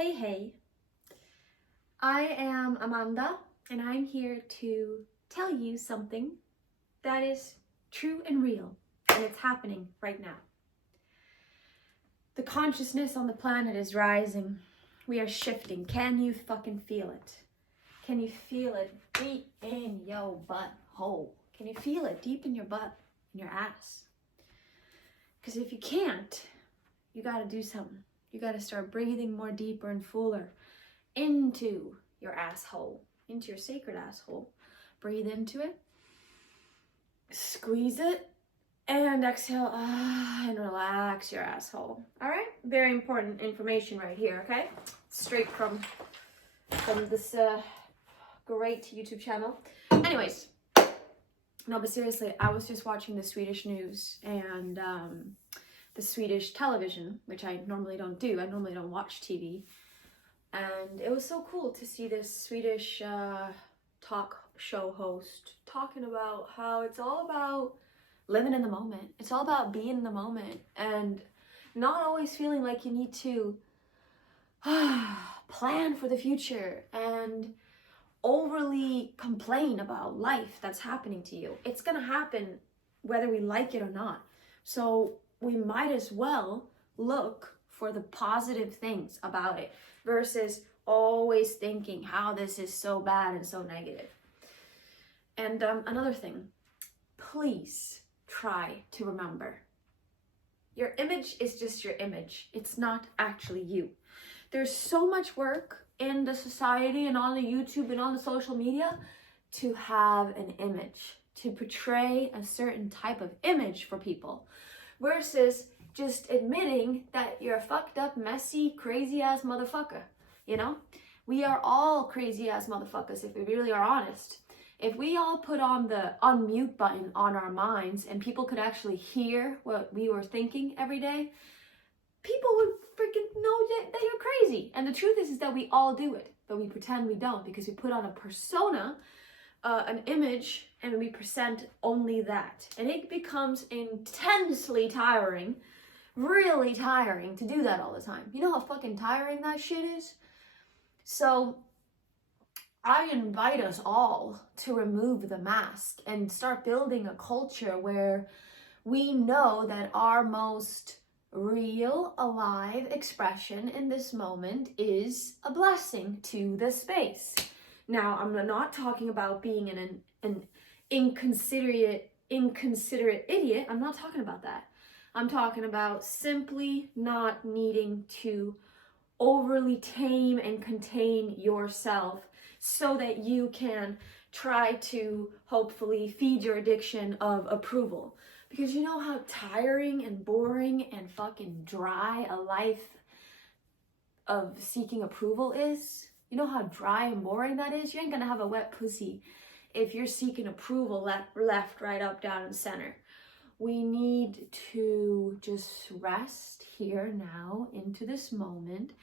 Hey, I am Amanda, and I'm here to tell you something that is true and real, and it's happening right now. The consciousness on the planet is rising. We are shifting. Can you fucking feel it? Can you feel it deep in your butthole? Can you feel it deep in your butt, in your ass? Because if you can't, you gotta do something. You gotta start breathing more deeper and fuller into your asshole, into your sacred asshole. Breathe into it, squeeze it, and exhale, and relax your asshole. All right? Very important information right here, okay? Straight from this great YouTube channel. Anyways, no, but seriously, I was just watching the Swedish news and the Swedish television, which I normally don't do. I normally don't watch TV. And it was so cool to see this Swedish talk show host talking about how it's all about living in the moment. It's all about being in the moment and not always feeling like you need to plan for the future and overly complain about life that's happening to you. It's gonna happen whether we like it or not. So we might as well look for the positive things about it versus always thinking how this is so bad and so negative. And another thing, please try to remember, your image is just your image. It's not actually you. There's so much work in the society and on the YouTube and on the social media to have an image, to portray a certain type of image for people, versus just admitting that you're a fucked up, messy, crazy ass motherfucker. You know, we are all crazy ass motherfuckers if we really are honest. If we all put on the unmute button on our minds and people could actually hear what we were thinking every day, people would freaking know that you're crazy. And the truth is that we all do it, but we pretend we don't because we put on a persona, an image, and we present only that. And it becomes intensely tiring, really tiring to do that all the time. You know how fucking tiring that shit is? So I invite us all to remove the mask and start building a culture where we know that our most real, alive expression in this moment is a blessing to the space. Now, I'm not talking about being an inconsiderate idiot. I'm not talking about that. I'm talking about simply not needing to overly tame and contain yourself so that you can try to hopefully feed your addiction of approval. Because you know how tiring and boring and fucking dry a life of seeking approval is? You know how dry and boring that is? You ain't gonna have a wet pussy if you're seeking approval left, right, up, down, and center. We need to just rest here now into this moment.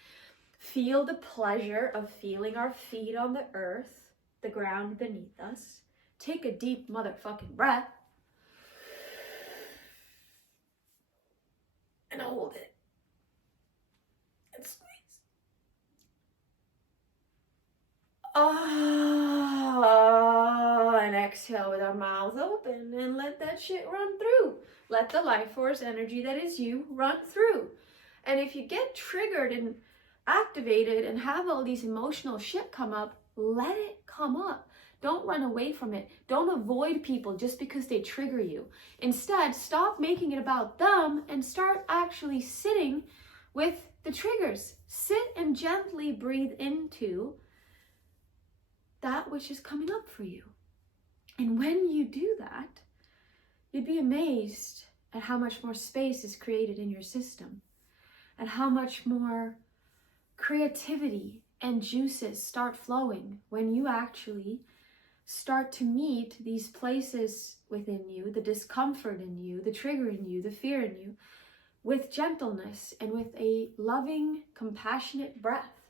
Feel the pleasure of feeling our feet on the earth, the ground beneath us. Take a deep motherfucking breath. And hold it. And squeeze. And exhale with our mouths open and let that shit run through. Let the life force energy that is you run through. And if you get triggered and activated and have all these emotional shit come up, let it come up. Don't run away from it. Don't avoid people just because they trigger you. Instead, stop making it about them and start actually sitting with the triggers. Sit and gently breathe into that which is coming up for you. And when you do that, you'd be amazed at how much more space is created in your system, and how much more creativity and juices start flowing when you actually start to meet these places within you, the discomfort in you, the trigger in you, the fear in you, with gentleness and with a loving, compassionate breath,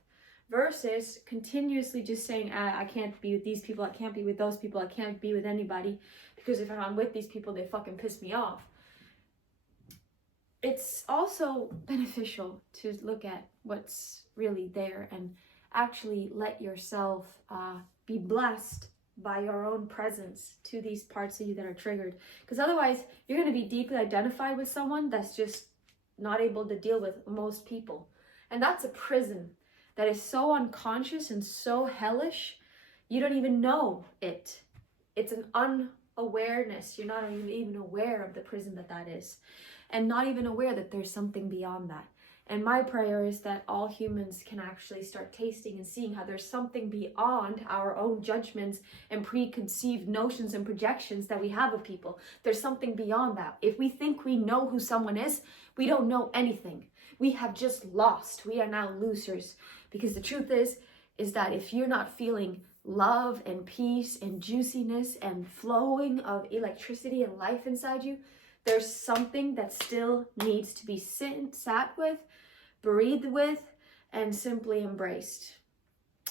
versus continuously just saying, I can't be with these people, I can't be with those people, I can't be with anybody, because if I'm with these people, they fucking piss me off. it's also beneficial to look at what's really there and actually let yourself be blessed by your own presence to these parts of you that are triggered. Because otherwise, you're going to be deeply identified with someone that's just not able to deal with most people. And that's a prison that is so unconscious and so hellish, you don't even know it. It's an unawareness. You're not even aware of the prison that is, and not even aware that there's something beyond that. And my prayer is that all humans can actually start tasting and seeing how there's something beyond our own judgments and preconceived notions and projections that we have of people. There's something beyond that. If we think we know who someone is, we don't know anything. We have just lost. We are now losers. Because the truth is that if you're not feeling love and peace and juiciness and flowing of electricity and life inside you, there's something that still needs to be sat with, breathed with, and simply embraced.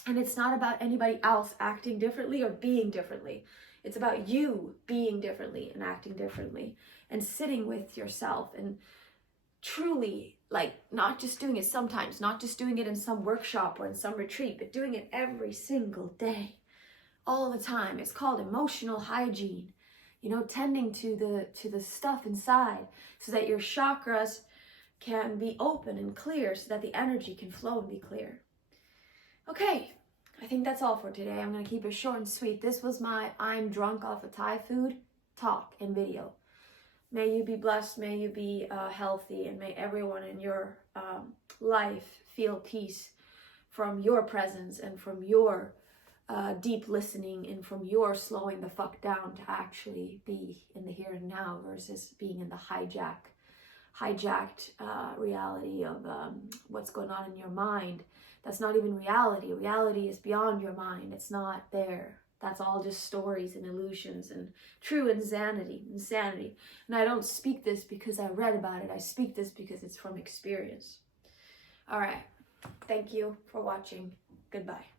And it's not about anybody else acting differently or being differently. It's about you being differently and acting differently and sitting with yourself and truly, like, not just doing it sometimes, not just doing it in some workshop or in some retreat, but doing it every single day, all the time. It's called emotional hygiene. You know, tending to the stuff inside so that your chakras can be open and clear, so that the energy can flow and be clear. Okay, I think that's all for today. I'm going to keep it short and sweet. This was my I'm drunk off of Thai food talk and video. May you be blessed, may you be healthy, and may everyone in your life feel peace from your presence and from your deep listening and from your slowing the fuck down to actually be in the here and now versus being in the hijacked reality of what's going on in your mind. That's not even reality. Reality is beyond your mind. It's not there. That's all just stories and illusions and true insanity. And I don't speak this because I read about it. I speak this because it's from experience. All right. Thank you for watching. Goodbye.